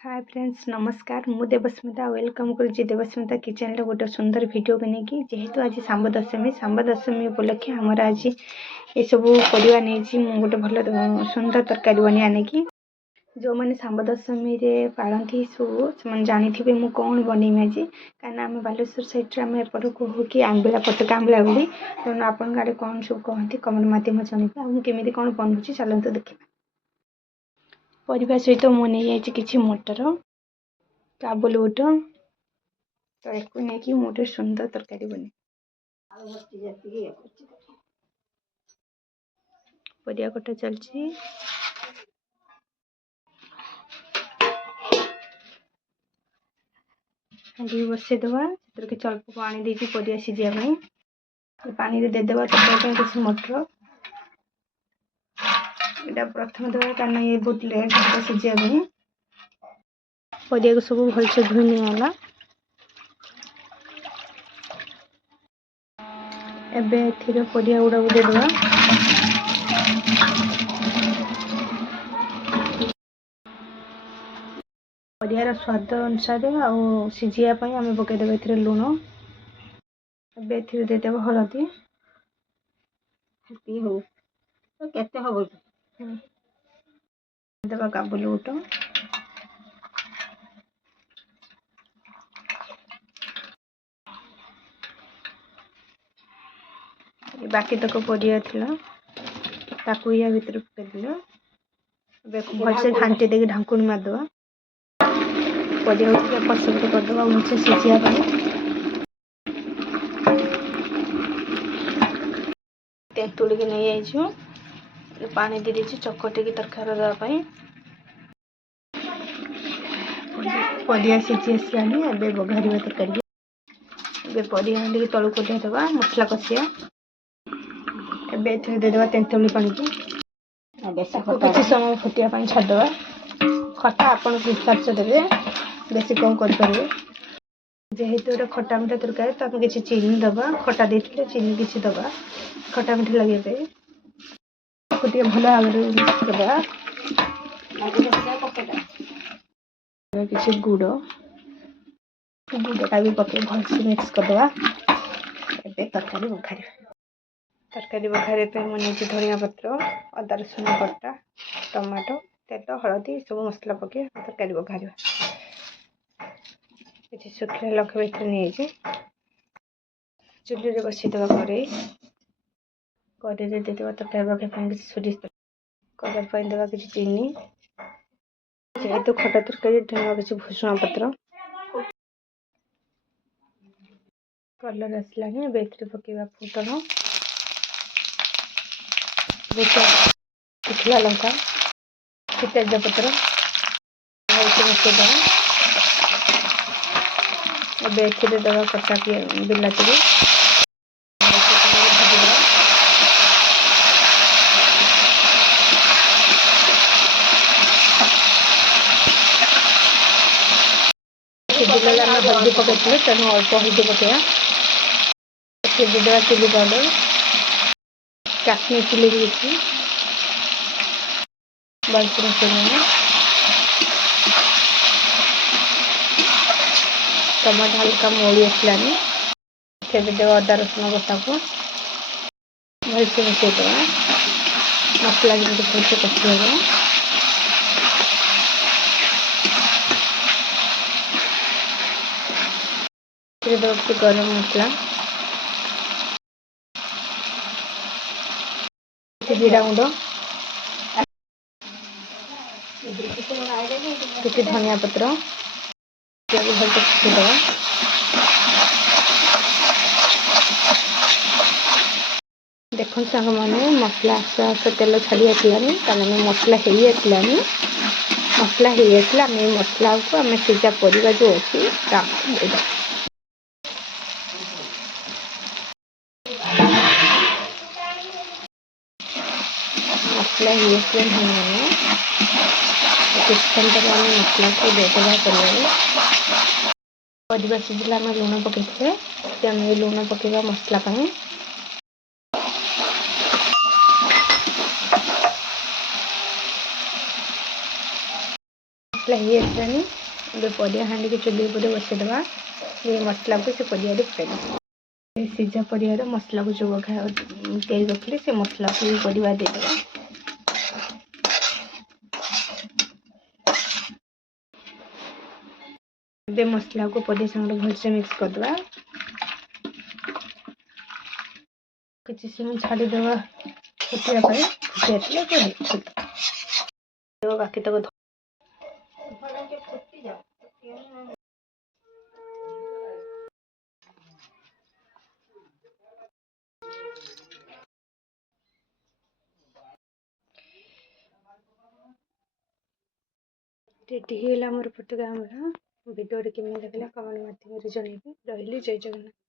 Hi friends नमस्कार मु Devasmita welcome करुच्ची Devasmita kitchen रे गोटे सुंदर वीडियो बनेकी जेहेतु आज सांब दशमी उपलक्षे आमर आज ये सब परिवा नहीं गोटे भल सुंदर तरकारी बनी आने की जो मैंने सांब दशमी रे पालती सब से जानी मु कौन बनईमी आज कहीं आम बालेश्वर साइड आम एपट कहू कि आंबिला पटका आंबिला बोली तेणु आपण आड़े कौन सब कहते कमेंट मध्यम जनइबे केमी कौन बनूँ चलते देखा परिवा सहित मु नहीं कि मटर काबुल बुट तो एक नहीं मोटे सुंदर तरकारी बने परिया कटा चलती हांडी बसईदवा अल्प पानी देती परिया सीझा पानी देदेवा तरकारी किसी मटर यहाँ प्रथम देवा कारण ये बहुत लेट सीझा परिया को सब भलसे धुई निगला एबे एथिरे परिया गुड़ा को देदेवा परियार स्वाद अनुसार आउ सीझापी आम पकईदेव ए लुण एबे एथिरे देदेवा हलदी हो केते हो देवा काबुली बुट बाकी तक परिया ताकू या भीतर पकईदे भलसे घांटी देके ढांकुणी मारदेवा परिया पसंद करदेवा भलसे सीझापी तेतुड़ी के नहीं आई पानी दे दी चकटी की तरकारी देवाई परिया सीझी आसलानी एबे बघार तरकारी एबे परिया हांडी तलू कोदेवा मसला कसिया एबे देदेवा तेंतुली पानी की किसी समय फुटिया छाड़देवा खटा आपण हिसाब से देवे बेसी कम करेंगे जेहेतु गोटे खटा मिठा तरकारी तो आम किसी चीनी दबा खटा देते चीनी किसी दबा खटा मिठा लगे फुटिया भल भाव किसी गुड़ गुड़ा भी पकड़ भलसे मिक्स करदे तरकारी बघार मुझे धनिया पत्र अदा रसुण बटा टमाटो तेल हलदी सब मसला पकई तरकारी बघार किसी शुखला लक्ष्य भर नहीं चुली बसईदेवा कड़े देदेवा तरकारी बघाई किसी सोरिष कलर देवा किसी चीनी जेहेतु खटा तरकारी किसी भूषण पत्र कलर आसलानी पकईवा फुटन शुखला लंका तेजपत्र मिसेदेवा एबे दवा कटा बिलाती हल्दी पकई तेणु अल्प हल्दी पकड़ा देदेवा चिली पाउडर काश्मीर चिली भी भलसे मिसेदेवा टमाटो हल्का मोड़ी आसलानी देदेवा अदा रसुण बटा को भलसे मिसेदेवा मसला जमी भलसे कषिदेवा गरम मसला जीरा गुंड किसी धनिया पत्र भलसे कषिदेवा देखो सांग मैंने मसला आस्ते आस्ते तेल छाड़ी आसलानी कारण मसला आम मसला को आम सीझा परिवा जो अच्छी मसला मसला को देदेवा परिवा सीझला आम लुण पकई लुण पकईवा मसला मसला ही आसानी परिया हाँडी के चुली पर बसईदे ये मसला को से परिया पकईदे सीझा परिया मसला को जो तैयारी रखी से मसला को परिया देदेबा ए मसला को परिया संगे भलसे मिक्स करदे किसी समय छाड़ीदेवा फुटिया फुटी आसले बाकी तक रेडी होगा मोर फटका भिडियो केमी लगे कमेंट माध्यम जनइबे रही जय जगन्नाथ।